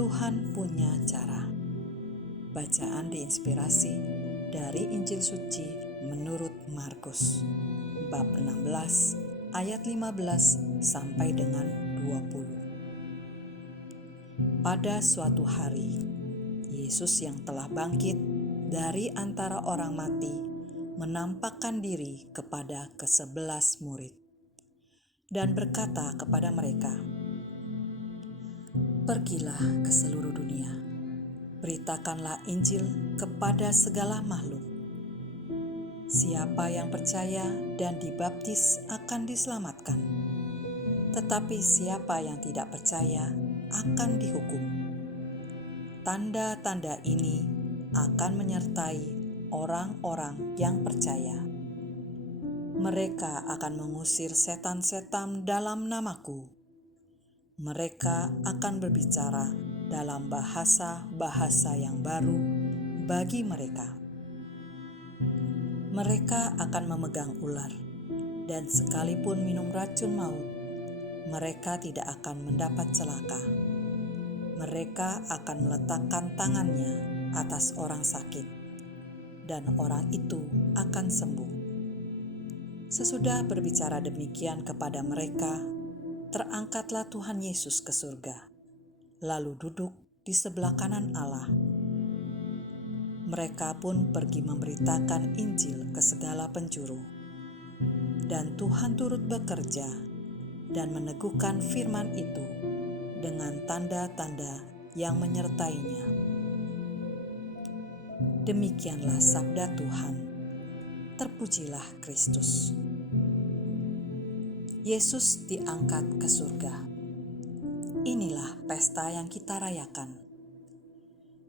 Tuhan punya cara. Bacaan diinspirasi dari Injil Suci menurut Markus, bab 16, ayat 15 sampai dengan 20. Pada suatu hari, Yesus yang telah bangkit dari antara orang mati menampakkan diri kepada ke-11 murid dan berkata kepada mereka, "Pergilah ke seluruh dunia, beritakanlah Injil kepada segala makhluk. Siapa yang percaya dan dibaptis akan diselamatkan, tetapi siapa yang tidak percaya akan dihukum. Tanda-tanda ini akan menyertai orang-orang yang percaya. Mereka akan mengusir setan-setan dalam namaku. Mereka akan berbicara dalam bahasa-bahasa yang baru bagi mereka. Mereka akan memegang ular, dan sekalipun minum racun maut, mereka tidak akan mendapat celaka. Mereka akan meletakkan tangannya atas orang sakit, dan orang itu akan sembuh." Sesudah berbicara demikian kepada mereka, terangkatlah Tuhan Yesus ke surga, lalu duduk di sebelah kanan Allah. Mereka pun pergi memberitakan Injil ke segala penjuru. Dan Tuhan turut bekerja dan meneguhkan firman itu dengan tanda-tanda yang menyertainya. Demikianlah sabda Tuhan. Terpujilah Kristus. Yesus diangkat ke surga. Inilah pesta yang kita rayakan.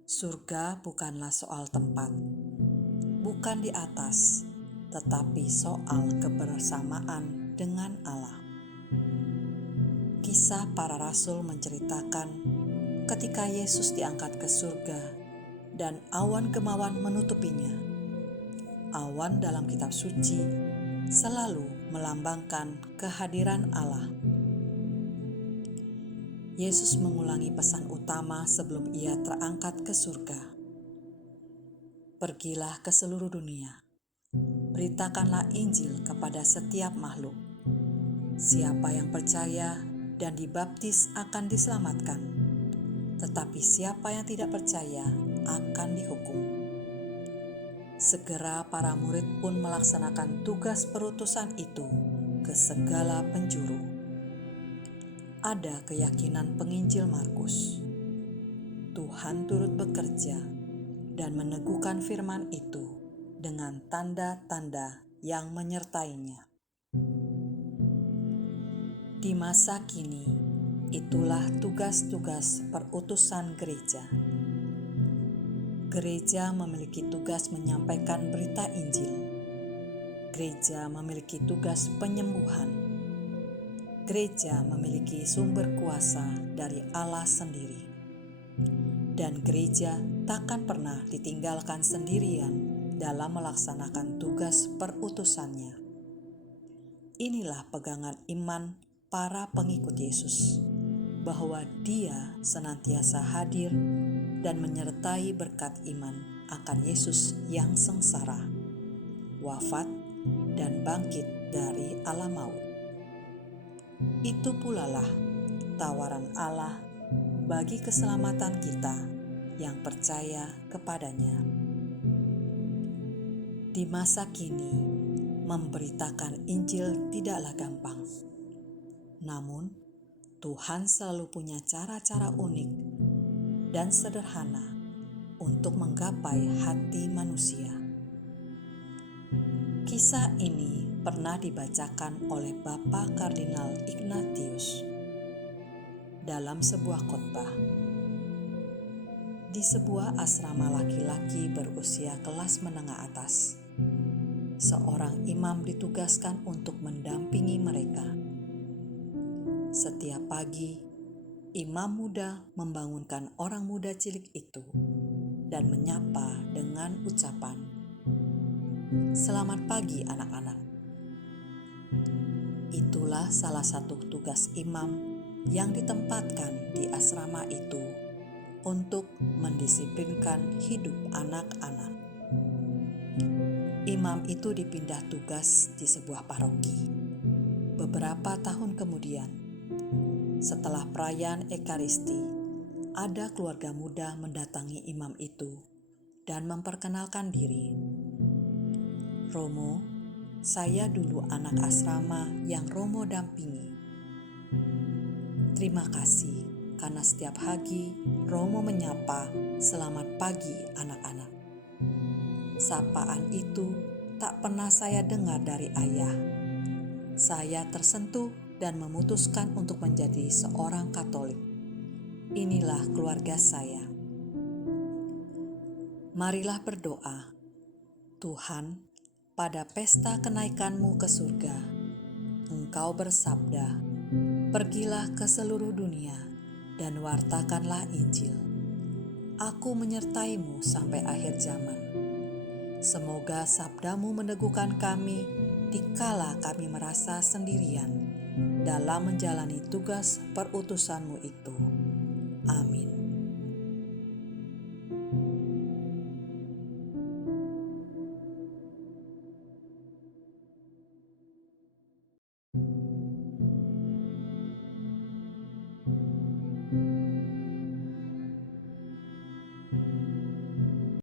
Surga bukanlah soal tempat, bukan di atas, tetapi soal kebersamaan dengan Allah. Kisah para rasul menceritakan ketika Yesus diangkat ke surga dan awan kemawan menutupinya. Awan dalam kitab suci selalu melambangkan kehadiran Allah. Yesus mengulangi pesan utama sebelum ia terangkat ke surga. Pergilah ke seluruh dunia, beritakanlah Injil kepada setiap makhluk. Siapa yang percaya dan dibaptis akan diselamatkan, tetapi siapa yang tidak percaya akan dihukum. Segera para murid pun melaksanakan tugas perutusan itu ke segala penjuru. Ada keyakinan penginjil Markus. Tuhan turut bekerja dan meneguhkan firman itu dengan tanda-tanda yang menyertainya. Di masa kini, itulah tugas-tugas perutusan gereja. Gereja memiliki tugas menyampaikan berita Injil. Gereja memiliki tugas penyembuhan. Gereja memiliki sumber kuasa dari Allah sendiri. Dan gereja takkan pernah ditinggalkan sendirian dalam melaksanakan tugas perutusannya. Inilah pegangan iman para pengikut Yesus, bahwa Dia senantiasa hadir dan menyertai berkat iman akan Yesus yang sengsara, wafat, dan bangkit dari alam maut. Itu pula lah tawaran Allah bagi keselamatan kita yang percaya kepadanya. Di masa kini, memberitakan Injil tidaklah gampang. Namun, Tuhan selalu punya cara-cara unik dan sederhana untuk menggapai hati manusia. Kisah ini pernah dibacakan oleh Bapak Kardinal Ignatius dalam sebuah khotbah. Di sebuah asrama laki-laki berusia kelas menengah atas, seorang imam ditugaskan untuk mendampingi mereka. Setiap pagi, imam muda membangunkan orang muda cilik itu dan menyapa dengan ucapan, "Selamat pagi anak-anak." Itulah salah satu tugas imam yang ditempatkan di asrama itu untuk mendisiplinkan hidup anak-anak. Imam itu dipindah tugas di sebuah paroki. Beberapa tahun kemudian, setelah perayaan Ekaristi, ada keluarga muda mendatangi imam itu dan memperkenalkan diri. Romo, saya dulu anak asrama yang Romo dampingi. Terima kasih karena setiap pagi Romo menyapa selamat pagi anak-anak. Sapaan itu tak pernah saya dengar dari ayah. Saya tersentuh dan memutuskan untuk menjadi seorang Katolik. Inilah keluarga saya. Marilah berdoa. Tuhan, pada pesta kenaikan-Mu ke surga, Engkau bersabda, "Pergilah ke seluruh dunia dan wartakanlah Injil. Aku menyertai-Mu sampai akhir zaman." Semoga sabda-Mu meneguhkan kami dikala kami merasa sendirian dalam menjalani tugas perutusan-Mu itu. Amin.